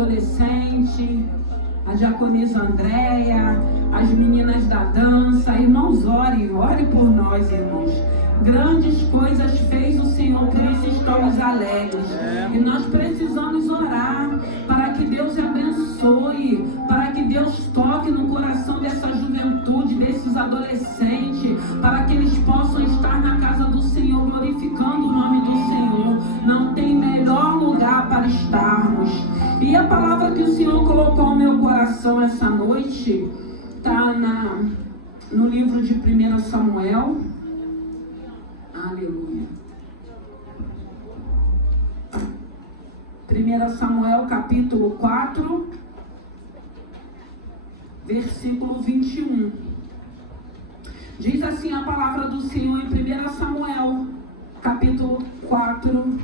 adolescentes, a diaconisa Andréia, as meninas da dança. Irmãos, ore por nós, irmãos. Grandes coisas fez o Senhor, por isso estamos alegres. E nós precisamos orar para que Deus abençoe, para que Deus toque no coração dessa juventude, desses adolescentes, para que eles possam estar na casa do Senhor, glorificando o nome do Senhor. Não tem melhor lugar para estarmos. E a palavra que o Senhor colocou no meu coração essa noite está no livro de 1 Samuel. Aleluia. 1 Samuel capítulo 4, versículo 21. Diz assim a palavra do Senhor em 1 Samuel capítulo 4,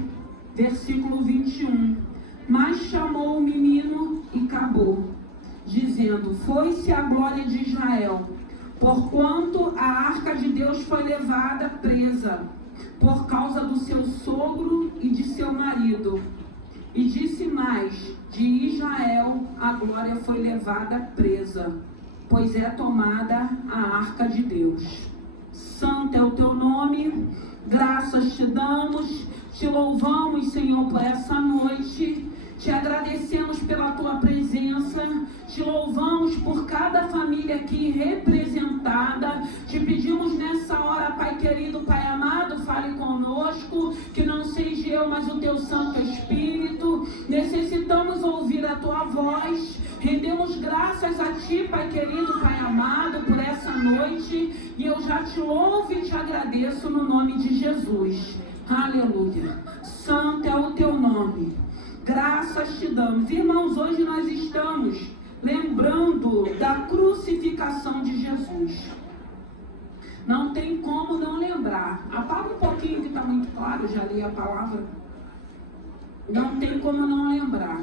versículo 21. Mas chamou o menino e acabou, dizendo: foi-se a glória de Israel, porquanto a arca de Deus foi levada presa, por causa do seu sogro e de seu marido. E disse mais: de Israel a glória foi levada presa, pois é tomada a arca de Deus. Santo é o teu nome, graças te damos, te louvamos, Senhor, por essa noite. Te agradecemos pela tua presença, te louvamos por cada família aqui representada. Te pedimos nessa hora, Pai querido, Pai amado, fale conosco, que não seja eu, mas o teu Santo Espírito. Necessitamos ouvir a tua voz. Rendemos graças a ti, Pai querido, Pai amado, por essa noite. E eu já te louvo e te agradeço no nome de Jesus. Aleluia. Santo é o teu nome. Graças te damos. Irmãos, hoje nós estamos lembrando da crucificação de Jesus. Não tem como não lembrar. Apaga um pouquinho que está muito claro, já li a palavra. Não tem como não lembrar.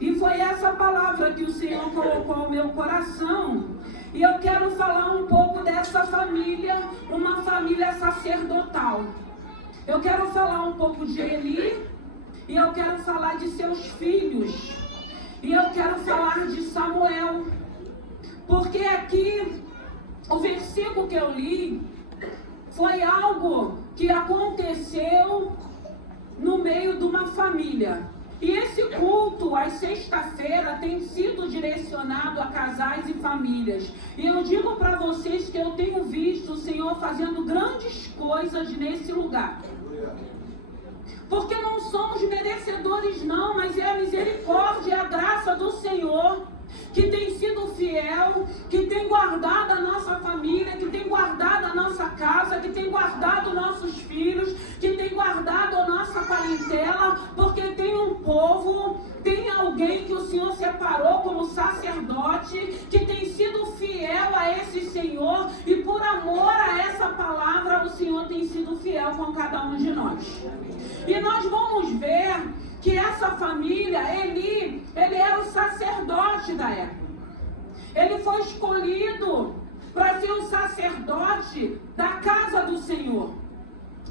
E foi essa palavra que o Senhor colocou no meu coração. E eu quero falar um pouco dessa família, uma família sacerdotal. Eu quero falar um pouco de Eli. E eu quero falar de seus filhos. E eu quero falar de Samuel. Porque aqui, o versículo que eu li, foi algo que aconteceu no meio de uma família. E esse culto, às sexta-feira, tem sido direcionado a casais e famílias. E eu digo para vocês que eu tenho visto o Senhor fazendo grandes coisas nesse lugar. Porque não somos merecedores não, mas é a misericórdia e a graça do Senhor que tem sido fiel, que tem guardado a nossa família, que tem guardado a nossa casa, que tem guardado nossos filhos, que tem guardado a nossa parentela, porque tem um povo, tem alguém que o Senhor separou como sacerdote, que tem sido fiel a esse Senhor, e por amor a essa palavra, o Senhor tem sido fiel com cada um de nós. E nós vamos ver que essa família, ele era o sacerdote da época. Ele foi escolhido para ser o sacerdote da casa do Senhor.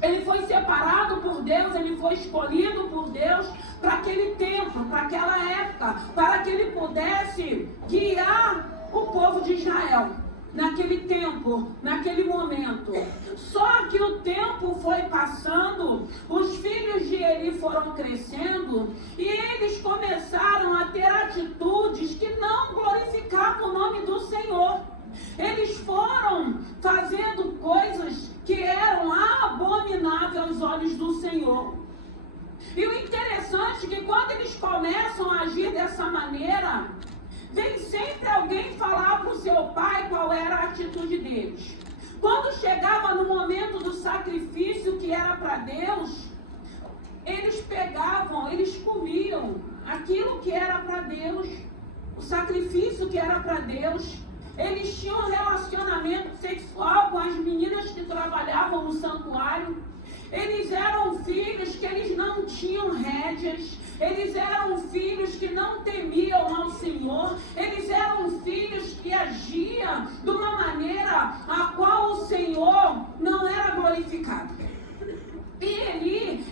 Ele foi separado por Deus, ele foi escolhido por Deus para aquele tempo, para aquela época, para que ele pudesse guiar o povo de Israel. Naquele tempo, naquele momento. Só que o tempo foi passando, os filhos de Eli foram crescendo e eles começaram a ter atitudes que não glorificavam o nome do Senhor. Eles foram fazendo coisas que eram abomináveis aos olhos do Senhor. E o interessante é que quando eles começam a agir dessa maneira, vem sempre alguém falar para o seu pai qual era a atitude deles. Quando chegava no momento do sacrifício que era para Deus, eles pegavam, eles comiam aquilo que era para Deus, o sacrifício que era para Deus. Eles tinham um relacionamento sexual com as meninas que trabalhavam no santuário. Eles eram filhos que eles não tinham rédeas. Eles eram filhos que não temiam ao Senhor. Eles eram filhos que agiam de uma maneira a qual o Senhor não era glorificado. E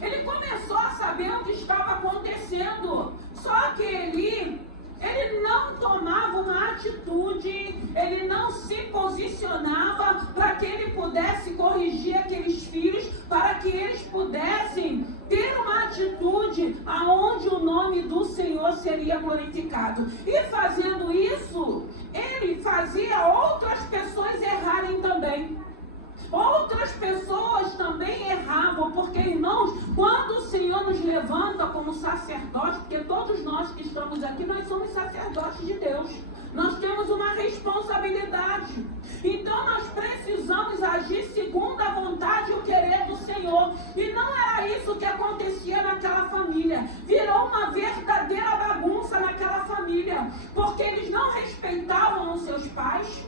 ele começou a saber o que estava acontecendo. Só que Eli, ele não tomava uma atitude, ele não se posicionava para que ele pudesse corrigir aqueles filhos, para que eles pudessem ter uma atitude aonde o nome do Senhor seria glorificado. E fazendo isso, ele fazia outras pessoas errarem também. Outras pessoas também erravam, porque, irmãos, quando o Senhor nos levanta como sacerdote, porque todos nós que estamos aqui, nós somos sacerdotes de Deus. Nós temos uma responsabilidade. Então nós precisamos agir segundo a vontade e o querer do Senhor. E não era isso que acontecia naquela família. Virou uma verdadeira bagunça naquela família, porque eles não respeitavam os seus pais.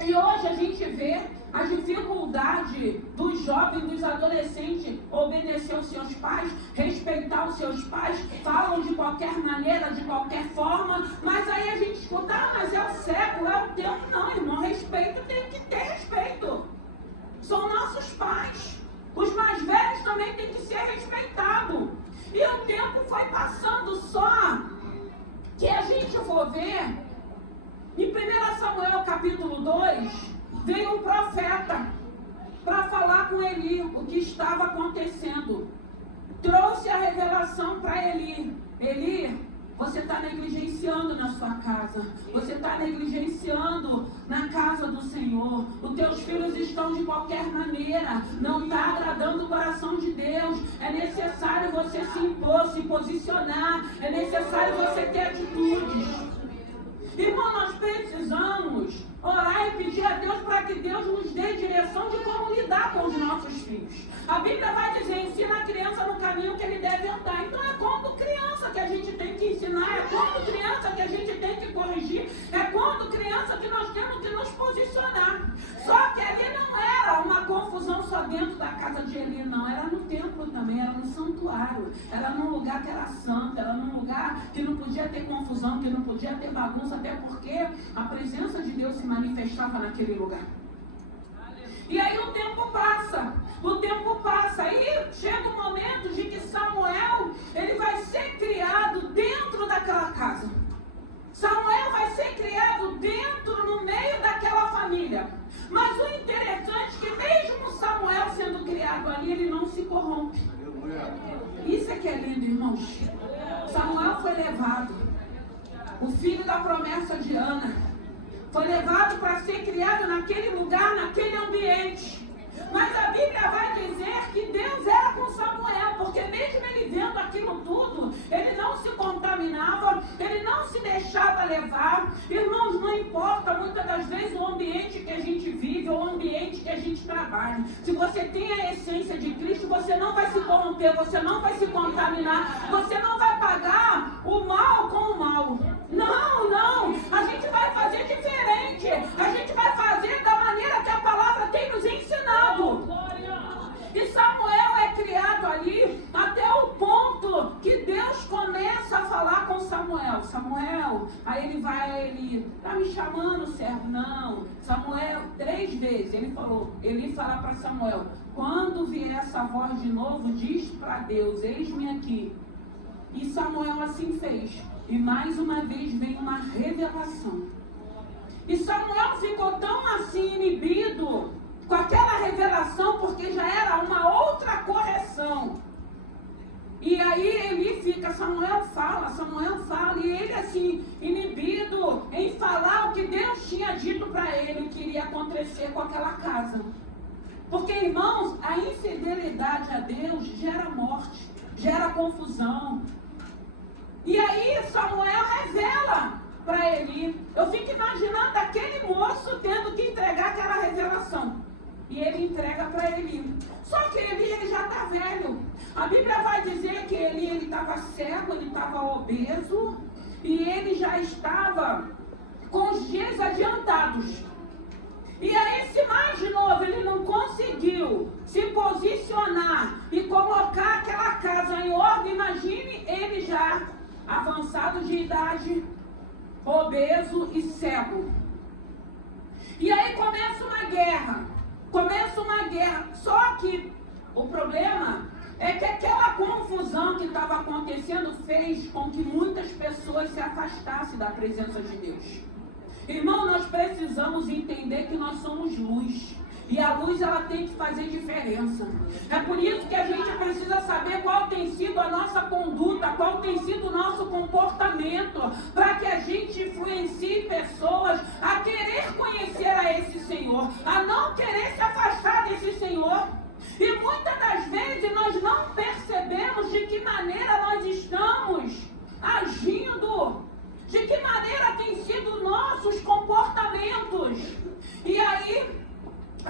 E hoje a gente vê a dificuldade dos jovens, dos adolescentes obedecer aos seus pais, respeitar os seus pais, falam de qualquer maneira, de qualquer forma, mas aí a gente escuta, mas é o século, é o tempo. Não, irmão, respeito tem que ter respeito. São nossos pais. Os mais velhos também têm que ser respeitados. E o tempo foi passando, só que a gente for ver, em 1 Samuel capítulo 2, veio um profeta para falar com Eli o que estava acontecendo. Trouxe a revelação para Eli. Eli, você está negligenciando na sua casa. Você está negligenciando na casa do Senhor. Os teus filhos estão de qualquer maneira. Não está agradando o coração de Deus. É necessário você se impor, se posicionar. É necessário você ter atitudes. Irmão, nós precisamos orar e pedir a Deus para que Deus nos dê direção de como lidar com os nossos filhos. A Bíblia vai dizer, ensina a criança no caminho que ele deve andar. Então é quando criança que a gente tem que ensinar, é quando criança que a gente tem que corrigir, é quando criança que nós temos que nos posicionar. Só que ali não era uma confusão só dentro da casa de Eli, não. Era no templo também, era no santuário. Era num lugar que era santo, era num lugar que não podia ter confusão, que não podia ter bagunça, até porque a presença de Deus se manifestava naquele lugar. E aí o tempo passa, e chega um momento de que Samuel, ele vai ser criado dentro daquela casa. Samuel vai ser criado dentro, no meio daquela família. Mas o interessante é que mesmo Samuel sendo criado ali, ele não se corrompe. Isso é que é lindo, irmãos. Samuel foi levado, o filho da promessa de Ana, foi levado para ser criado naquele lugar, naquele ambiente. Mas a Bíblia vai dizer que Deus era com Samuel, porque mesmo ele vendo aquilo tudo, ele não se contaminava, ele não se deixava levar. Irmãos, não importa muitas das vezes o ambiente que a gente vive, ou o ambiente que a gente trabalha. Se você tem a essência de Cristo, você não vai se corromper, você não vai se contaminar, você não vai pagar o mal com o mal. Não, não, a gente vai fazer diferente, a gente vai fazer da maneira que a palavra tem nos ensinado. E Samuel é criado ali até o ponto que Deus começa a falar com Samuel. Samuel, aí ele vai a Eli, tá me chamando, servo? Não. Samuel, 3 vezes, ele fala para Samuel, quando vier essa voz de novo, diz para Deus, eis-me aqui. E Samuel assim fez. E mais uma vez vem uma revelação. E Samuel ficou tão assim inibido com aquela revelação, porque já era uma outra correção. E aí ele fica, Samuel fala, e ele assim, inibido em falar o que Deus tinha dito para ele, o que iria acontecer com aquela casa. Porque, irmãos, a infidelidade a Deus gera morte, gera confusão. E aí Samuel revela para Eli. Eu fico imaginando aquele moço tendo que entregar aquela revelação. E ele entrega para Eli. Só que ele já está velho. A Bíblia vai dizer que ele estava cego, ele estava obeso. E ele já estava com os dias adiantados. E aí esse mais novo, ele não conseguiu se posicionar e colocar aquela casa em ordem. Imagine ele já avançado de idade, obeso e cego. E aí começa uma guerra. Só que o problema é que aquela confusão que estava acontecendo acontecendo fez com que muitas pessoas se afastassem da presença de Deus. Irmão, nós precisamos entender que nós somos luz. E a luz, ela tem que fazer diferença. É por isso que a gente precisa saber qual tem sido a nossa conduta, qual tem sido o nosso comportamento, para que a gente influencie pessoas a querer conhecer a esse Senhor, a não querer se afastar desse Senhor. E muitas das vezes nós não percebemos de que maneira nós estamos agindo, de que maneira tem sido nossos comportamentos. E aí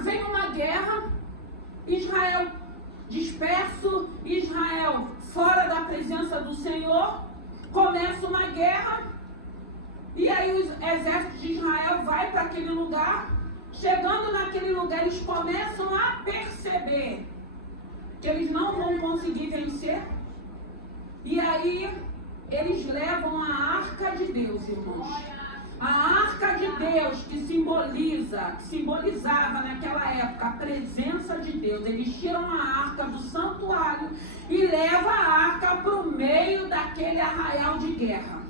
vem uma guerra, Israel disperso, Israel fora da presença do Senhor, começa uma guerra, e aí os exércitos de Israel vai para aquele lugar. Chegando naquele lugar, eles começam a perceber que eles não vão conseguir vencer, e aí eles levam a arca de Deus, irmãos. A arca de Deus que simbolizava naquela época a presença de Deus. Eles tiram a arca do santuário e levam a arca para o meio daquele arraial de guerra,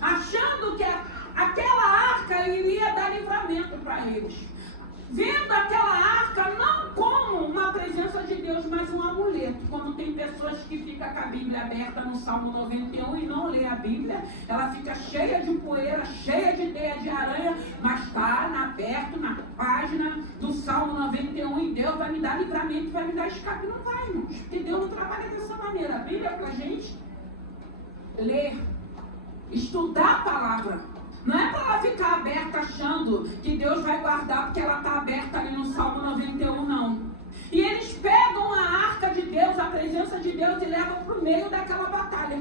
achando que aquela arca iria dar livramento para eles. Vendo aquela arca não como uma presença de Deus, mas um amuleto. Como tem pessoas que ficam com a Bíblia aberta no Salmo 91 e não lê a Bíblia, ela fica cheia de poeira, cheia de teia de aranha, mas está perto na página do Salmo 91 e Deus vai me dar livramento, vai me dar escape. Não vai, irmãos, porque Deus não trabalha dessa maneira. A Bíblia é para a gente ler, estudar a palavra. Não é para ela ficar aberta achando que Deus vai guardar porque ela está aberta ali no Salmo 91, não. E eles pegam a arca de Deus, a presença de Deus, e levam para o meio daquela batalha.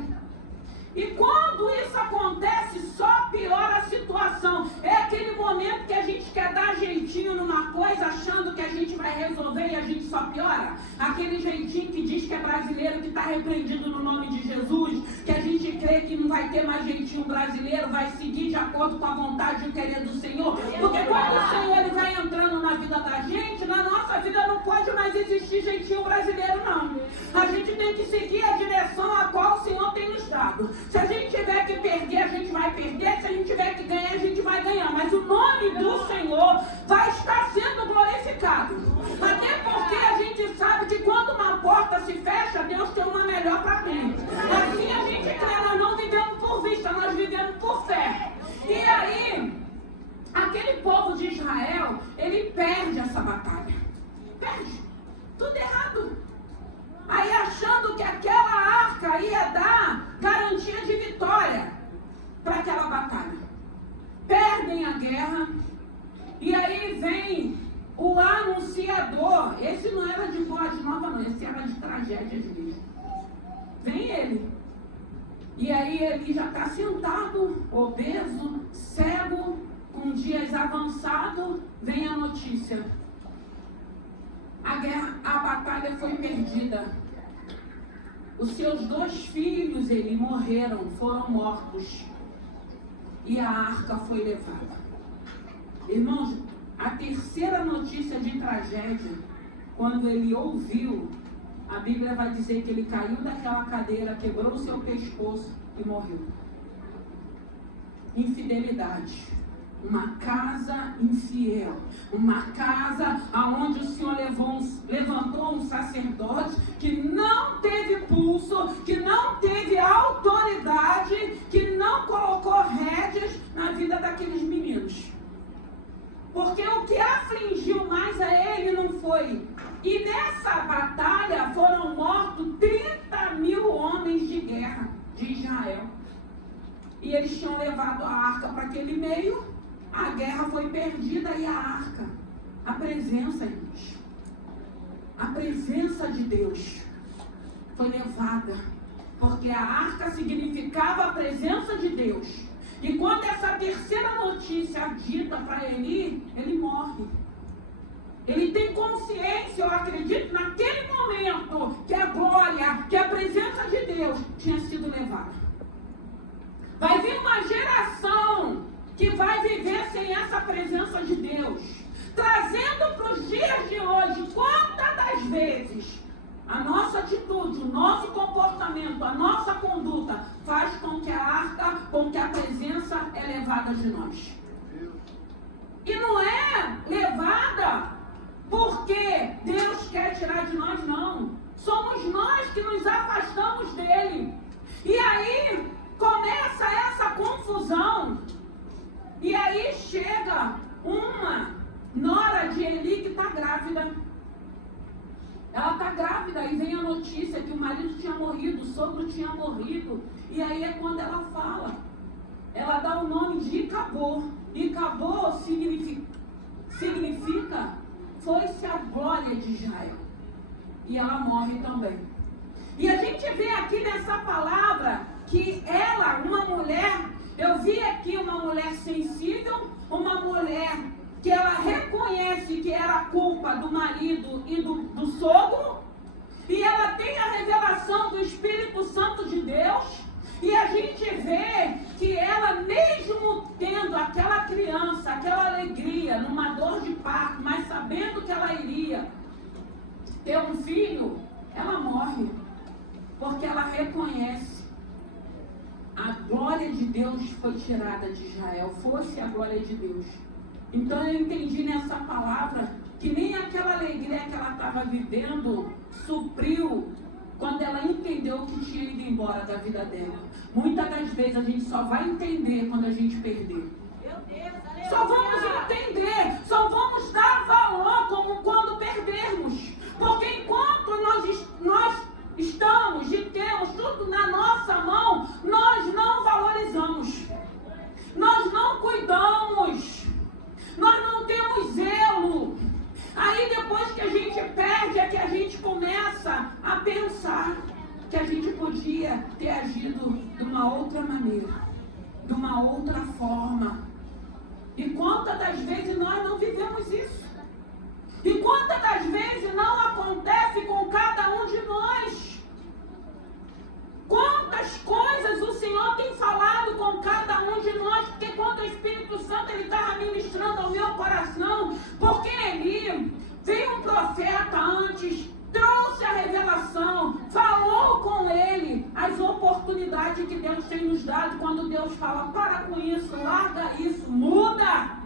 E quando isso acontece, só piora a situação. É aquele momento que a gente quer dar jeitinho numa coisa, achando que a gente vai resolver e a gente só piora. Aquele jeitinho que diz que é brasileiro, que está repreendido no nome de Jesus, que a gente crê que não vai ter mais jeitinho brasileiro, vai seguir de acordo com a vontade e o querer do Senhor. Porque quando o Senhor ele vai entrando na vida da gente, na nossa vida não pode mais existir jeitinho brasileiro, não. A gente tem que seguir a direção a qual o Senhor tem nos dado. Se a gente tiver que perder, a gente vai perder. Se a gente tiver que ganhar, a gente vai ganhar. Mas o nome do Senhor vai estar sendo glorificado. Até porque a gente sabe que quando uma porta se fecha, Deus tem uma melhor para frente. Assim a gente crê, nós não vivemos por vista, nós vivemos por fé. E aí, aquele povo de Israel, ele perde essa batalha. Perde. Tudo errado. Aí achando que aquela arca ia dar garantia de vitória para aquela batalha. Perdem a guerra. E aí vem o anunciador. Esse não era de boa nova, não. Esse era de tragédia de vida. Vem ele. E aí ele já está sentado, obeso, cego, com dias avançados. Vem a notícia. A batalha foi perdida. Os seus 2 filhos, morreram, foram mortos. E a arca foi levada. Irmãos, a terceira notícia de tragédia, quando ele ouviu, a Bíblia vai dizer que ele caiu daquela cadeira, quebrou o seu pescoço e morreu. Infidelidade. Uma casa infiel, uma casa onde o Senhor levantou um sacerdote que não teve pulso, que não teve autoridade, que não colocou rédeas na vida daqueles meninos. Porque o que afligiu mais a ele não foi. E nessa batalha foram mortos 30.000 homens de guerra de Israel. E eles tinham levado a arca para aquele meio. A guerra foi perdida e a arca, a presença, irmãos, a presença de Deus foi levada, porque a arca significava a presença de Deus. E quando essa terceira notícia dita para ele, ele morre. Ele tem consciência, eu acredito, naquele momento, que a glória, que a presença de Deus tinha sido levada. Vai vir uma geração que vai viver sem essa presença de Deus, trazendo para os dias de hoje, quantas das vezes a nossa atitude, o nosso comportamento, a nossa conduta levada de nós. E não é levada porque Deus quer tirar de nós, não. Somos nós que nos afastamos dele. E aí começa essa confusão. E aí chega uma nora de Eli que está grávida. Ela está grávida e vem a notícia que o marido tinha morrido, o sogro tinha morrido. E aí é quando ela fala. Ela dá o nome de Icabô. Icabô significa foi-se a glória de Israel. E ela morre também. E a gente vê aqui nessa palavra que ela, uma mulher, eu vi aqui uma mulher sensível, uma mulher que ela reconhece que era culpa do marido e do sogro, e ela tem a revelação do Espírito Santo de Deus, e a gente vê que ela, mesmo tendo aquela criança, aquela alegria, numa dor de parto, mas sabendo que ela iria ter um filho, ela morre, porque ela reconhece a glória de Deus foi tirada de Israel, fosse a glória de Deus. Então eu entendi nessa palavra que nem aquela alegria que ela estava vivendo supriu quando ela entendeu que tinha ido embora da vida dela. Muitas das vezes a gente só vai entender quando a gente perder. Só vamos entender, só vamos dar valor como quando perdermos. Porque enquanto nós estamos e temos tudo na nossa mão, nós não valorizamos, nós não cuidamos, nós não temos zelo. Aí depois que a gente perde é que a gente começa a pensar que a gente podia ter agido de uma outra maneira, de uma outra forma. E quantas das vezes nós não vivemos isso? E quantas das vezes não acontece com cada um de nós? Quantas coisas o Senhor tem falado com cada um de nós? Porque quando o Espírito Santo estava ministrando ao meu coração, porque ele veio um profeta antes, trouxe a revelação, falou com ele as oportunidades que Deus tem nos dado. Quando Deus fala, para com isso, larga isso, muda.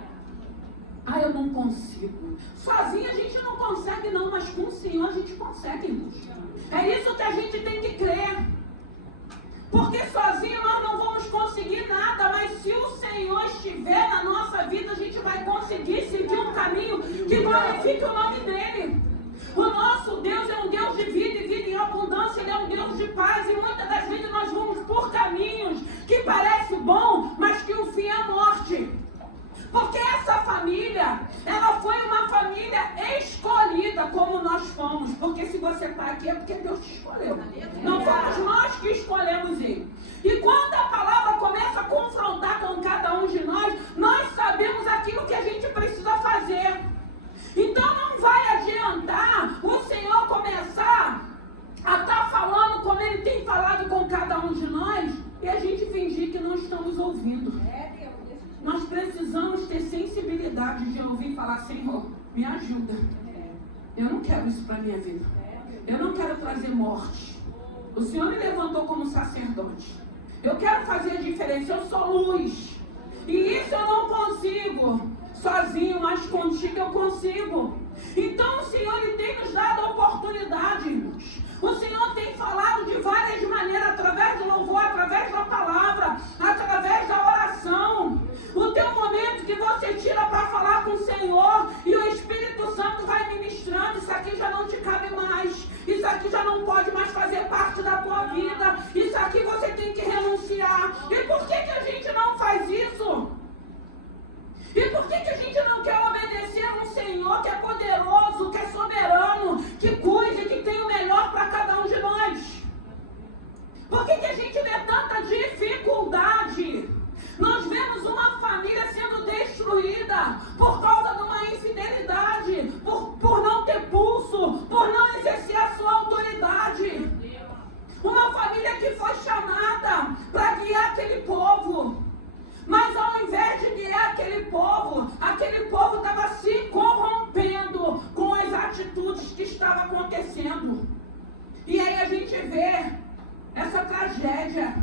Ah, eu não consigo. Sozinho a gente não consegue não, mas com o Senhor a gente consegue, irmãos. É isso que a gente tem que crer. Porque sozinho nós não vamos conseguir nada, mas se o Senhor estiver na nossa vida, a gente vai conseguir seguir um caminho que glorifique o nome dEle. O nosso Deus é um Deus de vida e vida em abundância, Ele é um Deus de paz, e muitas das vezes nós vamos por caminhos que parecem bons, mas que o fim é a morte. Porque essa família, ela foi uma família escolhida como nós fomos. Porque se você está aqui é porque Deus te escolheu. Não fomos nós que escolhemos Ele. E quando a palavra começa a confrontar com cada um de nós, nós sabemos aquilo que a gente precisa fazer. Então não vai adiantar o Senhor começar a estar falando como Ele tem falado com cada um de nós e a gente fingir que não estamos ouvindo. Nós precisamos ter sensibilidade de ouvir falar, Senhor, me ajuda. Eu não quero isso para a minha vida. Eu não quero trazer morte. O Senhor me levantou como sacerdote. Eu quero fazer a diferença. Eu sou luz. E isso eu não consigo sozinho, mas contigo eu consigo. Então o Senhor Ele tem nos dado a oportunidade, irmãos. O Senhor tem falado de várias maneiras, através do louvor, através da palavra, através da oração. O teu momento que você tira para falar com o Senhor e o Espírito Santo vai ministrando, isso aqui já não te cabe mais, isso aqui já não pode mais fazer parte da tua vida, isso aqui você tem que renunciar. E por que a gente não faz isso? E por que a gente não quer obedecer a um Senhor que é poderoso, que é soberano, que cuida, que tem o melhor para cada um de nós? Por que a gente vê tanta dificuldade? Nós vemos uma família sendo destruída por causa de uma infidelidade, por não ter pulso, por não exercer a sua autoridade. Uma família que foi chamada para guiar aquele povo. Mas ao invés de guiar aquele povo estava se corrompendo com as atitudes que estavam acontecendo. E aí a gente vê essa tragédia.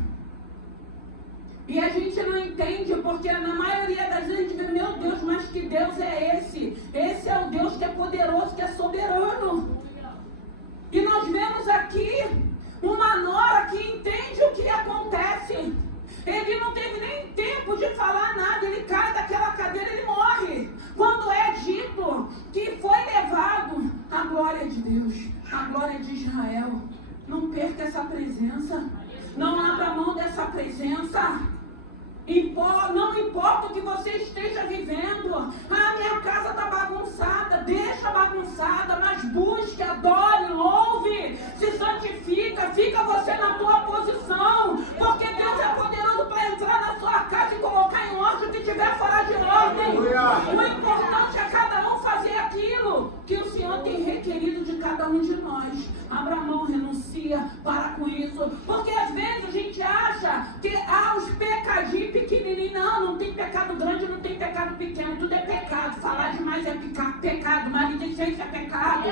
E a gente não entende, porque na maioria das vezes a gente vê, meu Deus, mas que Deus é esse? Esse é o Deus que é poderoso, que é soberano. E nós vemos aqui uma nora que entende o que acontece. Ele não teve nem tempo de falar nada, ele cai daquela cadeira, ele morre. Quando é dito que foi levado a glória de Deus, a glória de Israel. Não perca essa presença, não abra mão dessa presença. Não importa o que você esteja vivendo. Ah, minha casa está bagunçada. Deixa bagunçada, mas busque, adore, louve, se santifica, fica você na tua posição, porque Deus é poderoso para entrar na sua casa e colocar em ordem o que tiver fora de ordem. O importante é cada um fazer aquilo que o Senhor tem requerido de cada um de nós. Abra a mão, renuncia, para com isso, porque às vezes a gente acha que os pecadinhos pequenininhos, não tem pecado grande, não tem pecado pequeno, tudo é pecado. Falar demais é pecado, maledicência é pecado.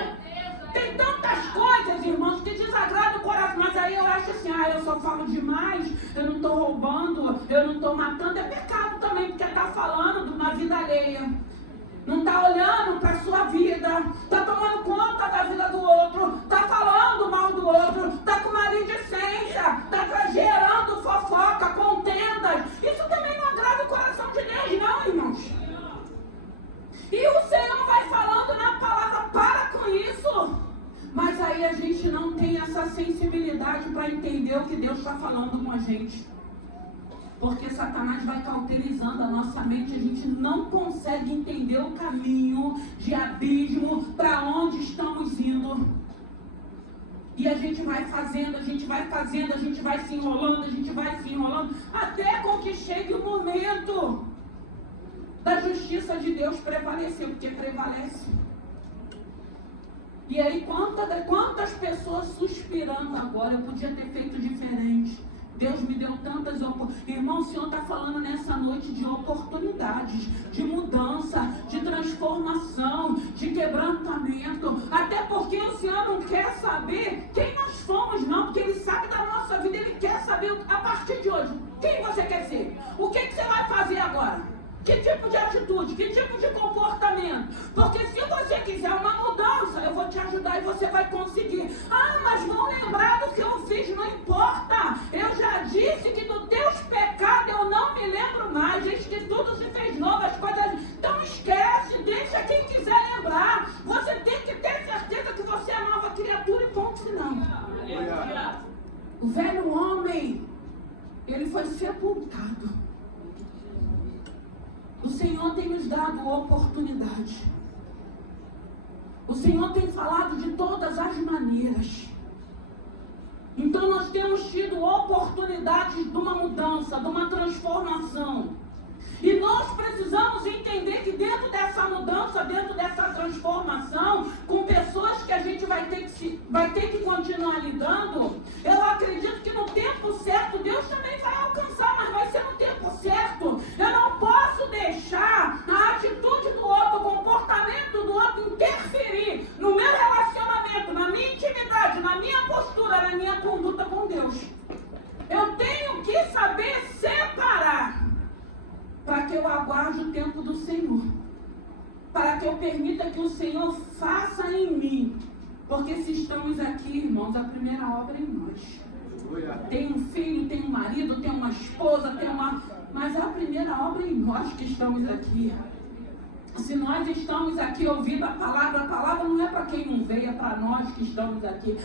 Tem tantas coisas, irmãos, que desagradam o coração, mas aí eu acho assim, eu só falo demais, eu não estou roubando, eu não estou matando, é pecado também, porque está falando de uma vida alheia. Não está olhando para a sua vida, está tomando conta da vida do outro, está falando mal do outro, está com maledicência, está gerando fofoca, contendas. Isso também não agrada o coração de Deus, não, irmãos. E o Senhor vai falando na palavra, para com isso. Mas aí a gente não tem essa sensibilidade para entender o que Deus está falando com a gente. Porque Satanás vai cauterizando a nossa mente, a gente não consegue entender o caminho de abismo para onde estamos indo. E a gente vai fazendo, a gente vai se enrolando, até com que chegue o momento da justiça de Deus prevalecer, porque prevalece. E aí quantas pessoas suspirando agora, eu podia ter feito diferente. Deus me deu tantas oportunidades. Irmão, o Senhor está falando nessa noite de oportunidades, de mudança, de transformação, de quebrantamento. Até porque o Senhor não quer saber quem nós somos, não. Porque Ele sabe da nossa vida. Ele quer saber a partir de hoje quem você quer ser. O que você vai fazer agora? Que tipo de atitude? Que tipo de comportamento? Porque se você quiser uma mudança, eu vou te ajudar e você vai conseguir. Mas vão lembrar do que eu fiz, não importa. Eu já disse que dos teus pecados eu não me lembro mais. Diz que tudo se fez novo, as coisas... Então esquece, deixa quem quiser lembrar. Você tem que ter certeza que você é nova criatura e ponto final. O velho homem, ele foi sepultado. O Senhor tem nos dado oportunidade. O Senhor tem falado de todas as maneiras. Então nós temos tido oportunidades de uma mudança, de uma transformação. E nós precisamos entender que dentro dessa mudança, dentro dessa transformação, com pessoas que a gente vai ter que continuar lidando, eu acredito que no tempo certo, Deus também vai alcançar, mas vai ser no tempo certo. Eu não posso deixar a atitude do outro, o comportamento do outro interferir no meu relacionamento, na minha intimidade, na minha postura, na minha conduta com Deus. Eu tenho que saber separar, para que eu aguarde o tempo do Senhor, para que eu permita que o Senhor faça em mim, porque se estamos aqui, irmãos, a primeira obra é em nós. Tem um filho, tem um marido, tem uma esposa, mas a primeira obra é em nós que estamos aqui. Se nós estamos aqui ouvindo a palavra não é para quem não veio, é para nós que estamos aqui.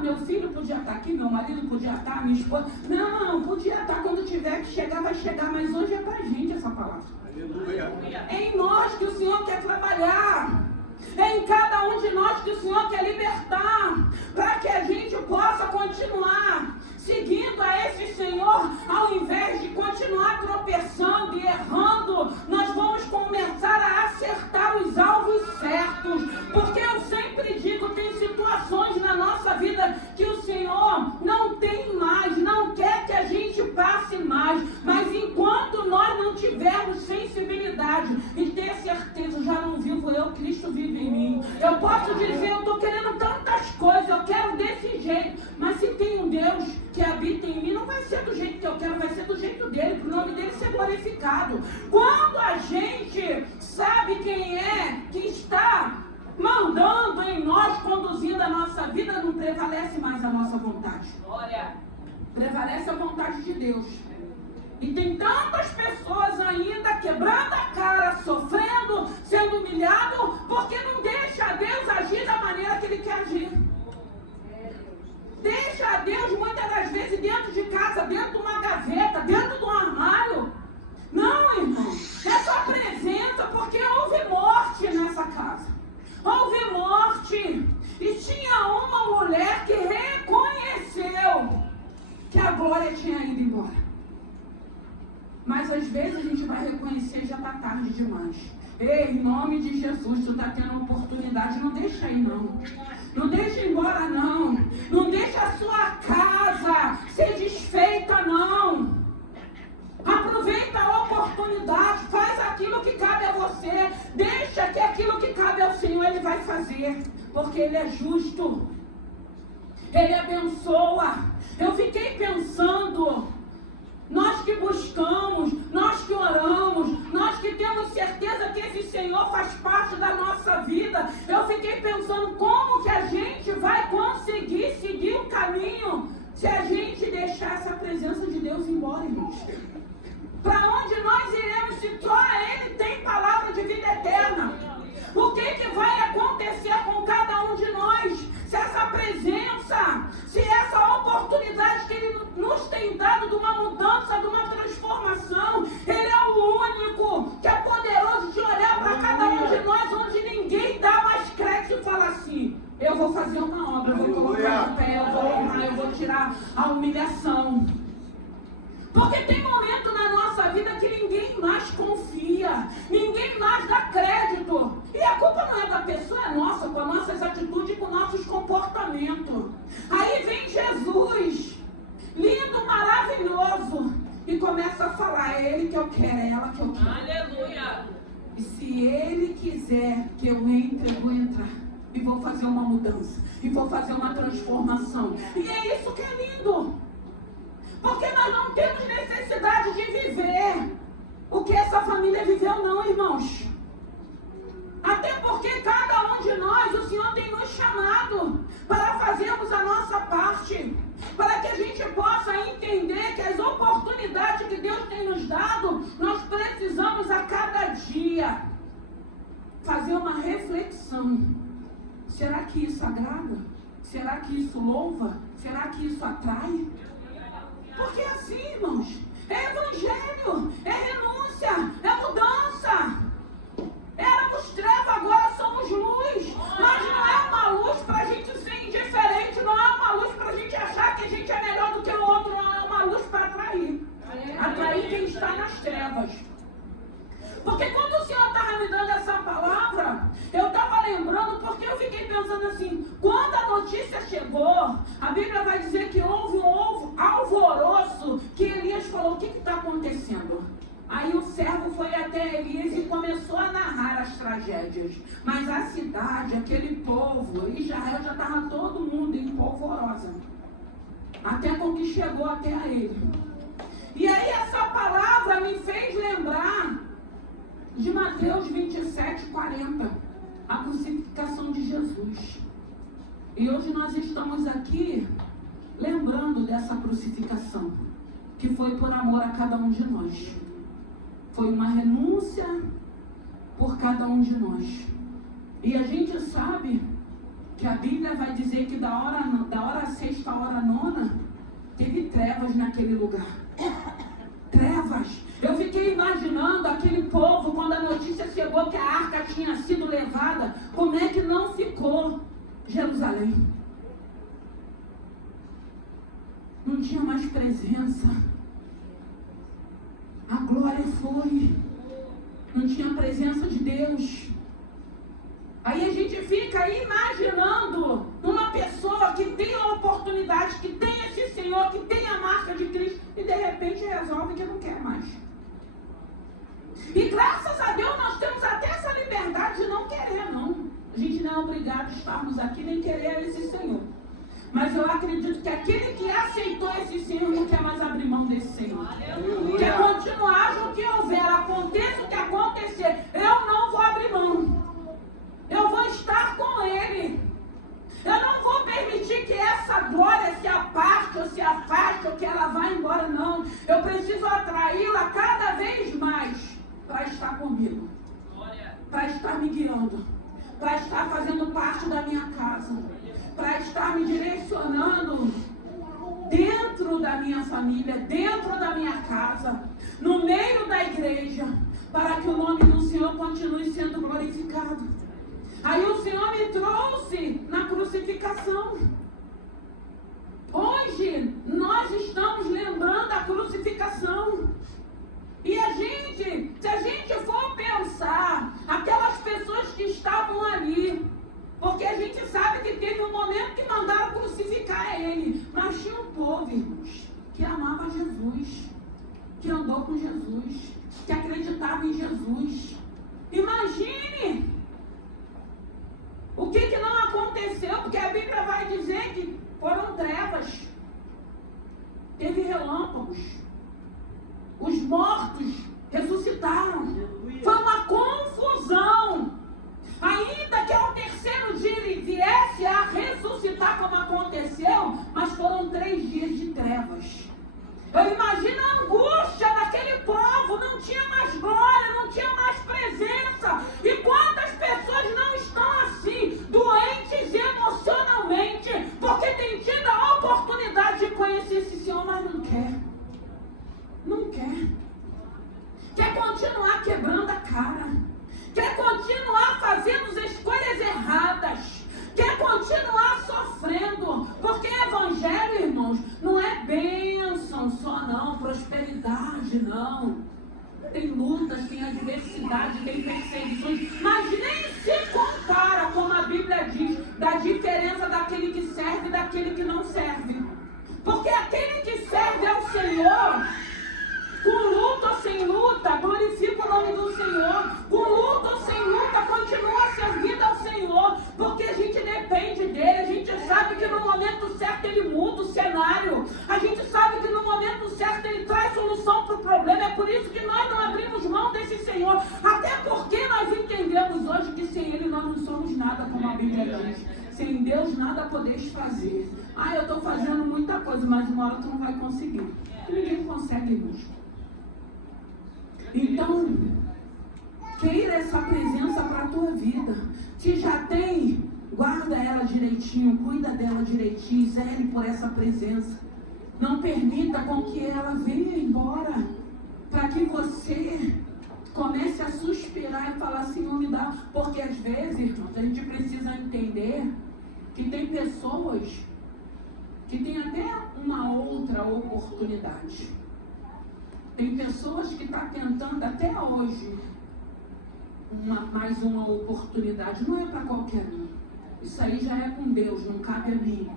Meu filho podia estar aqui, meu marido podia estar, minha esposa. Não, podia estar, quando tiver que chegar, vai chegar, mas hoje é para a gente essa palavra. Aleluia. É em nós que o Senhor quer trabalhar. É em cada um de nós que o Senhor quer libertar, para que a gente possa continuar seguindo a esse Senhor, ao invés de continuar tropeçando e errando, nós vamos começar a acertar os alvos certos, porque eu sempre digo, tem situações na nossa vida que o Senhor não tem mais, não quer que a gente passe mais, mas enquanto nós não tivermos sensibilidade e ter certeza, já não vivo eu, Cristo vive em mim. Eu posso dizer, eu estou querendo tantas coisas, eu quero desse jeito, mas se tem um Deus que habita em mim, não vai ser do jeito que eu quero, vai ser do jeito Espírito dele, para o nome dele ser glorificado. Quando a gente sabe quem é que está mandando em nós, conduzindo a nossa vida, não prevalece mais a nossa vontade. Glória. Prevalece a vontade de Deus. E tem tantas pessoas ainda quebrando a cara, sofrendo, sendo humilhado, porque não deixa Deus agir da maneira que Ele quer agir. Deixa a Deus muitas das vezes dentro de casa, dentro de uma gaveta, dentro de um armário. Não, irmão, é só presença, porque houve morte nessa casa. Houve morte. E tinha uma mulher que reconheceu que a glória tinha ido embora. Mas às vezes a gente vai reconhecer e já está tarde demais. Ei, em nome de Jesus, tu está tendo oportunidade, não deixa aí não. Não deixa ir embora não. Não deixa a sua casa ser desfeita não. Aproveita a oportunidade, faz aquilo que cabe a você. Deixa que aquilo que cabe ao Senhor Ele vai fazer. Porque Ele é justo. Ele abençoa. Eu fiquei pensando... Nós que buscamos, nós que oramos, nós que temos certeza que esse Senhor faz parte da nossa vida. Eu fiquei pensando como que a gente vai conseguir seguir o caminho se a gente deixar essa presença de Deus embora, irmãos. Para onde nós iremos se só Ele tem palavra de vida eterna? O que vai acontecer com cada um de nós? Se essa presença, se essa oportunidade que Ele nos tem dado de uma mudança, de uma transformação, Ele é o único que é poderoso de olhar para cada um de nós, onde ninguém dá mais crédito e fala assim, eu vou fazer uma obra, eu vou colocar no pé, eu vou honrar, eu vou tirar a humilhação. Porque tem momento na nossa vida que ninguém mais confia, ninguém mais dá crédito. E a culpa não é da pessoa, é nossa, com as nossas atitudes e com nossos comportamentos. Aí vem Jesus, lindo, maravilhoso, e começa a falar, é Ele que eu quero, é ela que eu quero. Aleluia! E se Ele quiser que eu entre, eu vou entrar. E vou fazer uma mudança, e vou fazer uma transformação. E é isso que é lindo. Porque nós não temos necessidade de viver o que essa família viveu não, irmãos. Até porque cada um de nós, o Senhor tem nos chamado para fazermos a nossa parte. Para que a gente possa entender que as oportunidades que Deus tem nos dado, nós precisamos a cada dia fazer uma reflexão. Será que isso agrada? Será que isso louva? Será que isso atrai? Porque assim, irmãos, é evangelho, é renúncia, é mudança. Éramos trevas, agora somos luz. Mas não é uma luz para a gente ser indiferente, não é uma luz para a gente achar que a gente é melhor do que o outro, não é uma luz para atrair. Atrair quem está nas trevas. Porque quando o Senhor estava me dando essa palavra, eu estava lembrando, porque eu fiquei pensando assim, quando a notícia chegou, a Bíblia vai dizer que houve um alvoroço, que Elias falou, o que está acontecendo? Aí o servo foi até Elias e começou a narrar as tragédias. Mas a cidade, aquele povo, Israel já estava todo mundo em polvorosa. Até com que chegou até a ele. E aí essa palavra me fez lembrar de Mateus 27, 40, a crucificação de Jesus. E hoje nós estamos aqui lembrando dessa crucificação, que foi por amor a cada um de nós. Foi uma renúncia por cada um de nós. E a gente sabe que a Bíblia vai dizer que da hora sexta à hora nona, teve trevas naquele lugar. Trevas. Eu fiquei imaginando aquele povo, quando a notícia chegou que a arca tinha sido levada, como é que não ficou Jerusalém? Não tinha mais presença. A glória foi. Não tinha presença de Deus. Aí a gente fica imaginando uma pessoa que tem a oportunidade, que tem esse Senhor, que tem a marca de Cristo, e de repente resolve que não quer mais. E graças a Deus nós temos até essa liberdade de não querer, não. A gente não é obrigado a estarmos aqui nem querer esse Senhor. Mas eu acredito que aquele que aceitou esse Senhor não quer mais abrir mão desse Senhor. Que Eu preciso atraí-la cada vez mais para estar comigo, para estar me guiando, para estar fazendo parte da minha casa, para estar me direcionando dentro da minha família, dentro da minha casa, no meio da igreja, para que o nome do Senhor continue sendo glorificado. Aí o Senhor me trouxe na crucificação. Hoje nós estamos lembrando a crucificação. E se a gente for pensar, aquelas pessoas que estavam ali, porque a gente sabe que teve um momento que mandaram crucificar ele, mas tinha um povo, irmãos, que amava Jesus, que andou com Jesus, que acreditava em Jesus. Imagine o que não aconteceu, porque a Bíblia vai dizer que foram trevas, teve relâmpagos, os mortos ressuscitaram, foi uma confusão. Ainda que ao terceiro dia ele viesse a ressuscitar como aconteceu, mas foram 3 dias de trevas. Eu imagino a angústia daquele povo, não tinha mais glória, não tinha mais presença. E quantas pessoas não estão assim, doentes emocionalmente, porque tem tido a oportunidade de conhecer esse Senhor, mas não quer. Não quer. Quer continuar quebrando a cara. Quer continuar fazendo escolhas erradas. Quer continuar sofrendo. Porque evangelho, irmãos, não é bênção só não, prosperidade não. Tem lutas, tem adversidade, tem perseguições, mas nem se compara, como a Bíblia diz, da diferença daquele que serve e daquele que não serve. Porque aquele que serve ao Senhor, com luta ou sem luta, glorifica o nome do Senhor. Com luta ou sem luta, continua servindo ao Senhor. Porque a gente depende dele. A gente sabe que no momento certo ele muda o cenário. A gente sabe que no momento certo ele traz solução para o problema. É por isso que nós não abrimos mão desse Senhor. Até porque nós entendemos hoje que sem ele nós não somos nada, como a Bíblia diz. Sem Deus nada podeis fazer. Eu estou fazendo muita coisa, mas uma hora tu não vai conseguir. Ninguém consegue, irmãos. Então, queira essa presença para a tua vida. Se já tem, guarda ela direitinho, cuida dela direitinho, zele por essa presença. Não permita com que ela venha embora, para que você comece a suspirar e falar, Senhor, me dá. Porque às vezes, irmãos, a gente precisa entender que tem pessoas que têm até uma outra oportunidade. Tem pessoas que estão tentando até hoje mais uma oportunidade. Não é para qualquer um. Isso aí já é com Deus, não cabe a mim.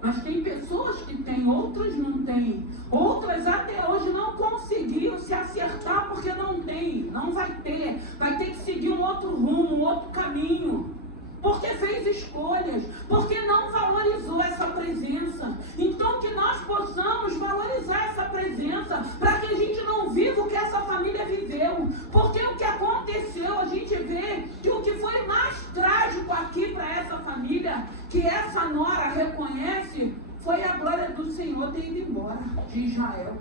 Mas tem pessoas que têm, outras não têm. Outras até hoje não conseguiram se acertar porque não tem, não vai ter. Vai ter que seguir um outro rumo, um outro caminho. Porque fez escolhas, porque não valorizou essa presença. Então que nós possamos valorizar essa presença, para que a gente não viva o que essa família viveu. Porque o que aconteceu, a gente vê que o que foi mais trágico aqui para essa família, que essa nora reconhece, foi a glória do Senhor ter ido embora de Israel.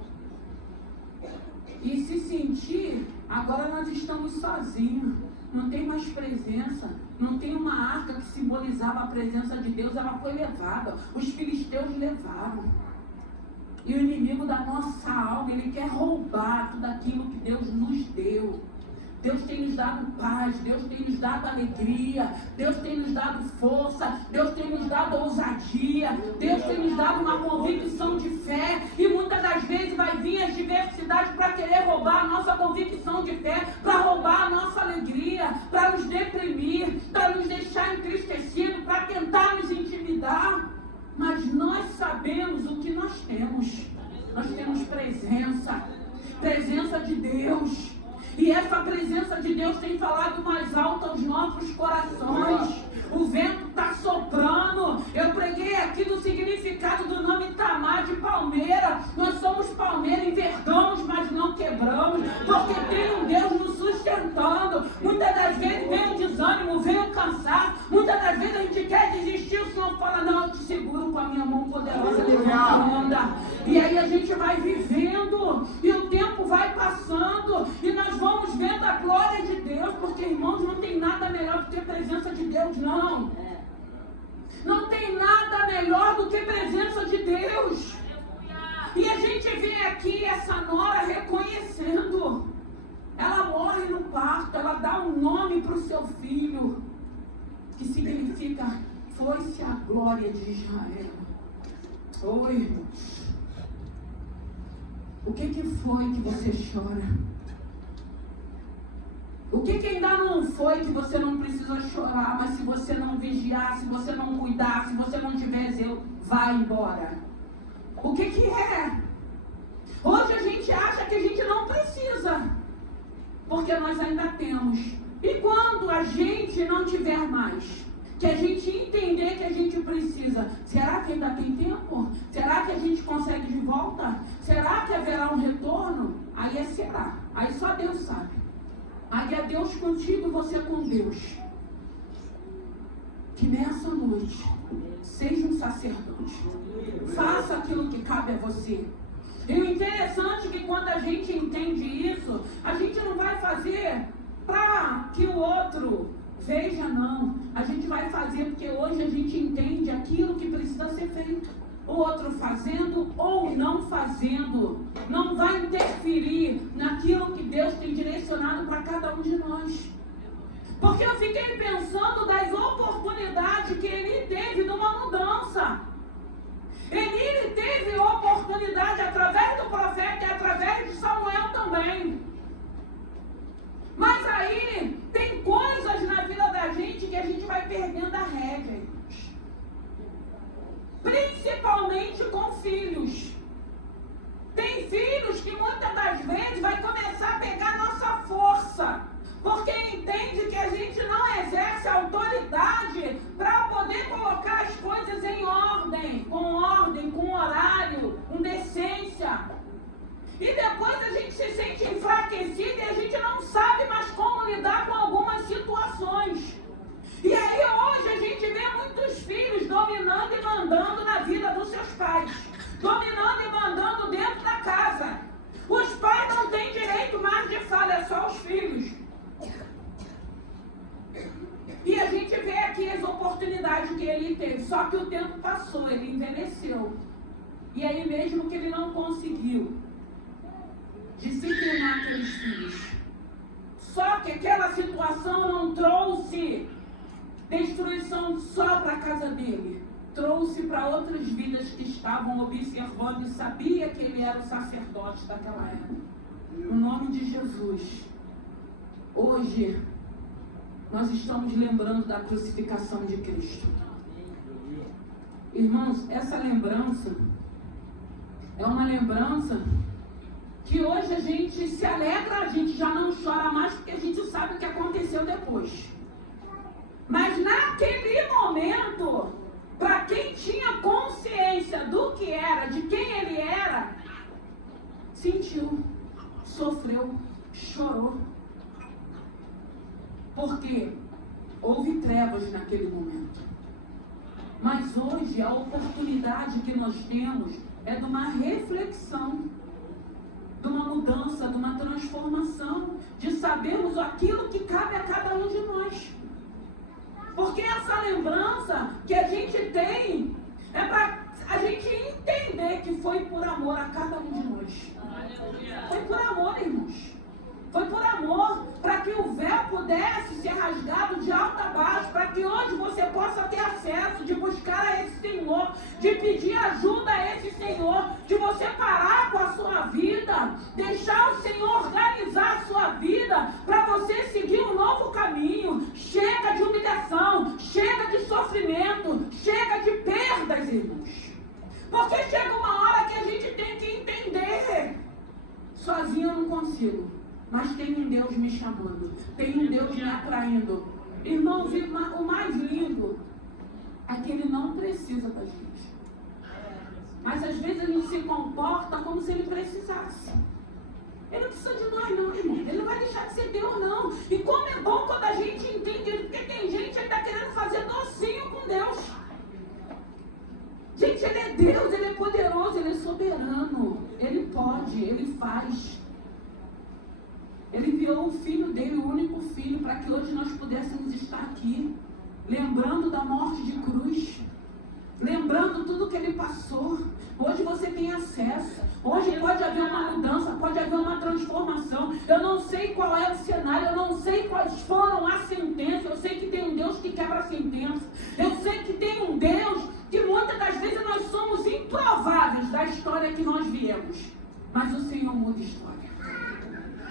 E se sentir, agora nós estamos sozinhos. Não tem mais presença, não tem uma arca que simbolizava a presença de Deus, ela foi levada, os filisteus levaram. E o inimigo da nossa alma, ele quer roubar tudo aquilo que Deus nos deu. Deus tem nos dado paz, Deus tem nos dado alegria, Deus tem nos dado força, Deus tem nos dado ousadia, Deus tem nos dado uma convicção de fé, e muitas das vezes vai vir as diversidades para querer roubar a nossa convicção de fé, para roubar a nossa alegria, para nos deprimir, para nos deixar entristecidos, para tentar nos intimidar. Mas nós sabemos o que nós temos. Nós temos presença de Deus. E essa presença de Deus tem falado mais alto aos nossos corações. O vento está soprando. Eu preguei aqui do significado do nome Tamar de palmeira. Nós somos palmeira, envergamos, mas não quebramos, porque tem um Deus nos sustentando. Muitas das vezes vem o desânimo, vem o cansaço. Muitas das vezes a gente quer desistir. O Senhor fala, não, eu te seguro com a minha mão poderosa, levanta, anda. E aí a gente vai vivendo Não tem nada melhor do que a presença de Deus. E a gente vê aqui essa nora reconhecendo. Ela morre no parto, ela dá um nome para o seu filho, que significa, foi-se a glória de Israel. Oi, irmãos. O que foi que você chora? O que ainda não foi que você não precisa chorar, mas se você não vigiar, se você não cuidar, se você não tiver zelo, vai embora. O que é? Hoje a gente acha que a gente não precisa, porque nós ainda temos. E quando a gente não tiver mais, que a gente entender que a gente precisa, será que ainda tem tempo? Será que a gente consegue de volta? Será que haverá um retorno? Aí será. Aí só Deus sabe. Aí é Deus contigo, você com Deus. Que nessa noite seja um sacerdote. Faça aquilo que cabe a você. E o interessante é que quando a gente entende isso, a gente não vai fazer para que o outro veja, não. A gente vai fazer porque hoje a gente entende aquilo que precisa ser feito. O outro fazendo ou não fazendo não vai interferir naquilo que Deus tem direcionado para cada um de nós. Porque eu fiquei pensando das oportunidades que ele teve de uma mudança. Ele teve oportunidade através do profeta e através de Samuel também. Mas aí tem coisas na vida da gente que a gente vai perdendo a rédea, irmãos. Principalmente com filhos. Tem filhos que muitas das vezes vai começar a pegar nossa força, porque entende que a gente não exerce autoridade para poder colocar as coisas em ordem, com horário, com decência. E depois a gente se sente enfraquecido e a gente não sabe mais como lidar com algumas situações. E aí hoje a gente vê muitos filhos dominando e mandando na vida dos seus pais. Dominando e mandando dentro da casa. Os pais não têm direito mais de fala, é só os filhos. E a gente vê aqui as oportunidades que ele teve. Só que o tempo passou, ele envelheceu. E aí mesmo que ele não conseguiu disciplinar aqueles filhos. Só que aquela situação não trouxe destruição só para a casa dele. Trouxe para outras vidas que estavam observando e sabia que ele era o sacerdote daquela época. No nome de Jesus. Hoje, nós estamos lembrando da crucificação de Cristo. Irmãos, essa lembrança é uma lembrança que hoje a gente se alegra, a gente já não chora mais porque a gente sabe o que aconteceu depois. Mas naquele momento, para quem tinha consciência do que era, de quem ele era, sentiu, sofreu, chorou. Porque houve trevas naquele momento. Mas hoje a oportunidade que nós temos é de uma reflexão, de uma mudança, de uma transformação, de sabermos aquilo que cabe a cada um de nós. Porque essa lembrança que a gente tem é para a gente entender que foi por amor a cada um de nós. Foi por amor, irmãos. Foi por amor, para que o véu pudesse ser rasgado de alto a baixo, para que hoje você possa ter acesso, de buscar a esse Senhor, de pedir ajuda a esse Senhor, de você parar com a sua vida, deixar o Senhor organizar a sua vida, para você seguir um novo caminho. Chega de humilhação, chega de sofrimento, chega de perdas, irmãos. Porque chega uma hora que a gente tem que entender, sozinho eu não consigo. Mas tem um Deus me chamando, tem um Deus me atraindo. Irmãos, o mais lindo é que Ele não precisa da gente. Mas às vezes a gente se comporta como se Ele precisasse. Ele não precisa de nós não, irmão. Ele não vai deixar de ser Deus não. E como é bom quando a gente entende Ele, porque tem gente que está querendo fazer docinho com Deus. Gente, Ele é Deus, Ele é poderoso, Ele é soberano. Ele pode, Ele faz. Ele enviou o Filho dele, o único Filho, para que hoje nós pudéssemos estar aqui, lembrando da morte de cruz. lembrando tudo que ele passou. Hoje você tem acesso. Hoje pode haver uma mudança, pode haver uma transformação. Eu não sei qual é o cenário, eu não sei quais foram as sentenças. Eu sei que tem um Deus que quebra a sentença. Eu sei que tem um Deus que muitas das vezes nós somos improváveis da história que nós viemos. Mas o Senhor muda a história.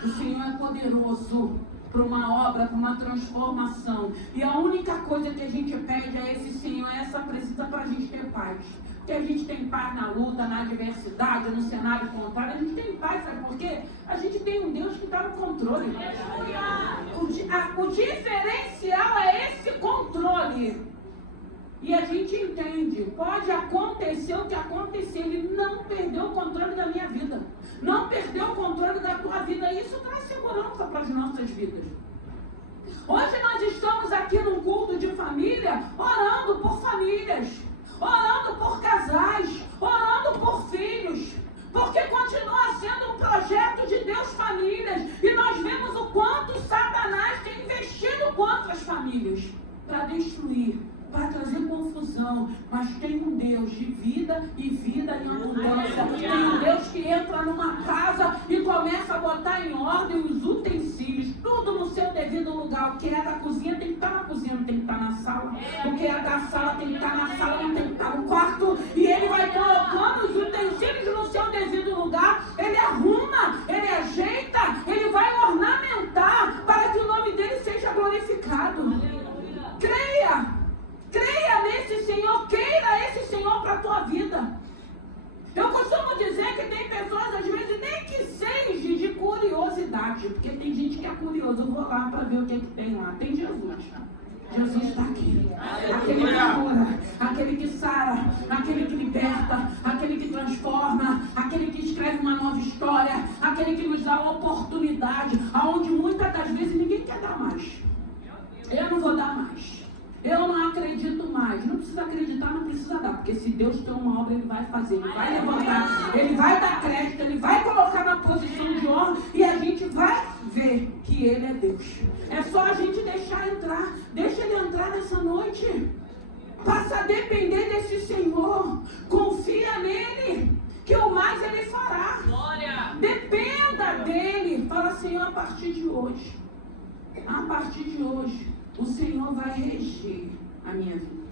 O Senhor é poderoso para uma obra, para uma transformação. E a única coisa que a gente pede a esse Senhor é essa presença para a gente ter paz. Porque a gente tem paz na luta, na adversidade, no cenário contrário. A gente tem paz, sabe por quê? A gente tem um Deus que está no controle. O diferencial é esse controle. E a gente entende, pode acontecer o que acontecer, ele não perdeu o controle da minha vida, não perdeu o controle da tua vida, e isso traz segurança para as nossas vidas. Hoje nós estamos aqui num culto de família, orando por famílias, orando por casais, orando por filhos, porque continua sendo um projeto de Deus famílias, e nós vemos o quanto Satanás tem investido contra as famílias, para destruir, para trazer confusão, mas tem um Deus de vida e vida em abundância. Tem um Deus que entra numa casa e começa a botar em ordem os utensílios, tudo no seu devido lugar. O que é da cozinha tem que estar na cozinha, não tem que estar na sala. O que é da sala tem que estar na sala, não tem que estar no quarto. E ele vai colocando os utensílios no seu devido lugar. Ele arruma, ele ajeita, ele vai ornamentar para que o nome dele seja glorificado. Creia nesse Senhor, queira esse Senhor para a tua vida. Eu costumo dizer que tem pessoas, às vezes, nem que seja de curiosidade, porque tem gente que é curiosa. Eu vou lá para ver o que tem lá. Tem Jesus. Jesus está aqui. Aquele que cura, aquele que sara, aquele que liberta, aquele que transforma, aquele que escreve uma nova história, aquele que nos dá a oportunidade, aonde muitas das vezes ninguém quer dar mais. Eu não vou dar mais. Eu não acredito mais. Não precisa acreditar, não precisa dar. Porque se Deus tem uma obra, Ele vai fazer. Ele vai levantar, Ele vai dar crédito, Ele vai colocar na posição de honra. E a gente vai ver que Ele é Deus. É só a gente deixar entrar. Deixa Ele entrar nessa noite. Passa a depender desse Senhor. Confia nele, que o mais Ele fará. Glória. Dependa dele. Fala, Senhor, a partir de hoje, o Senhor vai reger a minha vida.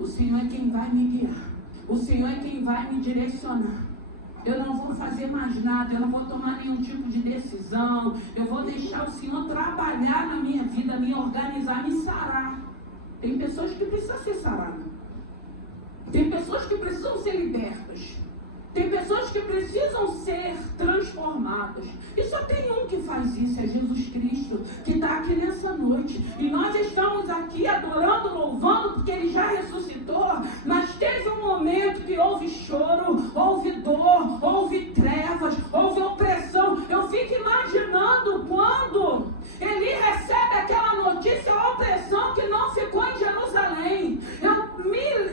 O Senhor é quem vai me guiar. O Senhor é quem vai me direcionar. Eu não vou fazer mais nada, eu não vou tomar nenhum tipo de decisão. Eu vou deixar o Senhor trabalhar na minha vida, me organizar, me sarar. Tem pessoas que precisam ser saradas. Tem pessoas que precisam ser libertas. Tem pessoas que precisam ser transformadas. E só tem um que faz isso, é Jesus Cristo, que está aqui nessa noite. E nós estamos aqui adorando, louvando, porque Ele já ressuscitou. Mas teve um momento que houve choro, houve dor, houve trevas, houve opressão. Eu fico imaginando quando Ele recebe aquela notícia, a opressão que não ficou em Jerusalém.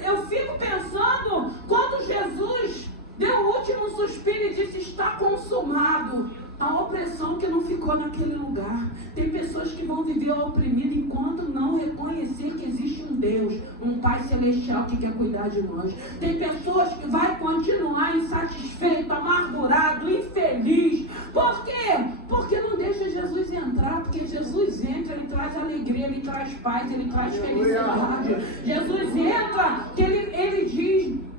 Eu fico pensando quando Jesus deu o último suspiro e disse: está consumado. A opressão que não ficou naquele lugar. Tem pessoas que vão viver oprimidas enquanto não reconhecer que existe um Deus, um Pai Celestial que quer cuidar de nós. Tem pessoas que vão continuar insatisfeito, amargurado, infeliz. Por quê? Porque não deixa Jesus entrar. Porque Jesus entra, Ele traz alegria, Ele traz paz, Ele traz felicidade. Jesus entra, que ele diz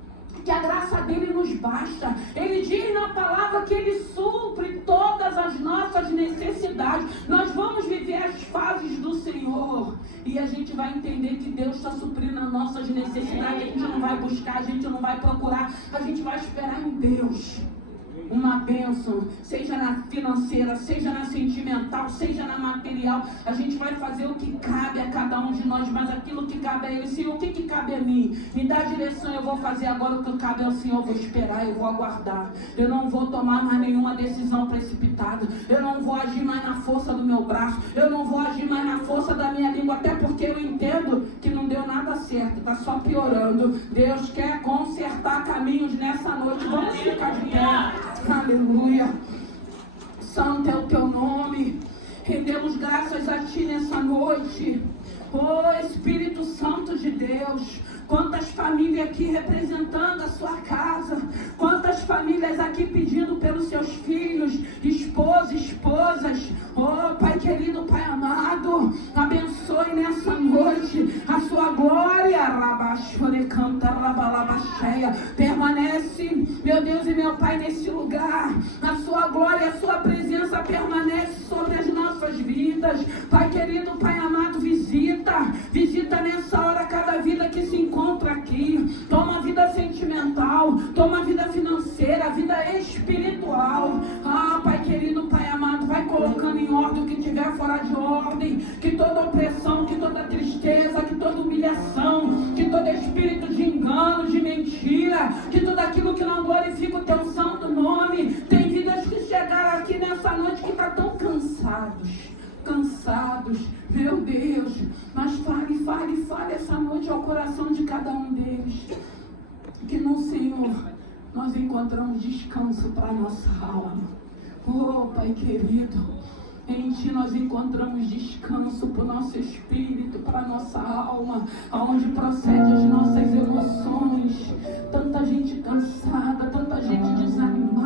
que a graça dele nos basta. Ele diz na palavra que Ele supre todas as nossas necessidades. Nós vamos viver as fases do Senhor e a gente vai entender que Deus está suprindo as nossas necessidades. A gente não vai buscar, a gente não vai procurar, a gente vai esperar em Deus uma bênção, seja na financeira, seja na sentimental, seja na material. A gente vai fazer o que cabe a cada um de nós, mas aquilo que cabe a Ele. Senhor, o que cabe a mim? Me dá a direção, eu vou fazer agora. O que cabe ao Senhor, eu vou esperar, eu vou aguardar. Eu não vou tomar mais nenhuma decisão precipitada. Eu não vou agir mais na força do meu braço. Eu não vou agir mais na força da minha língua, até porque eu entendo que não deu nada certo, está só piorando. Deus quer consertar caminhos nessa noite. Vamos ficar de pé. Aleluia. Santo é o teu nome. Rendemos graças a ti nessa noite. Oh Espírito Santo de Deus, Quantas famílias aqui representando a sua casa. Quantas famílias aqui pedindo pelos seus filhos, esposas. Oh, Pai querido, Pai amado, abençoe nessa noite a sua glória. Permanece, meu Deus e meu Pai, nesse lugar. A sua glória, a sua presença permanece sobre as nossas vidas. Pai querido, Pai amado, visita nessa hora cada vida que se encontra aqui. Toma vida sentimental, toma vida financeira, vida espiritual. Pai querido, Pai amado, vai colocando em ordem o que tiver fora de ordem. Que toda opressão, que toda tristeza, que toda humilhação, que todo espírito de engano, de mentira, que tudo aquilo que não glorifica o teu santo nome. Tem vidas que chegaram aqui nessa noite que estão tão cansados, meu Deus, mas fale essa noite ao coração de cada um deles, que no Senhor nós encontramos descanso para a nossa alma. Oh, Pai querido, em Ti nós encontramos descanso para o nosso espírito, para a nossa alma, aonde procede as nossas emoções. Tanta gente cansada, tanta gente desanimada.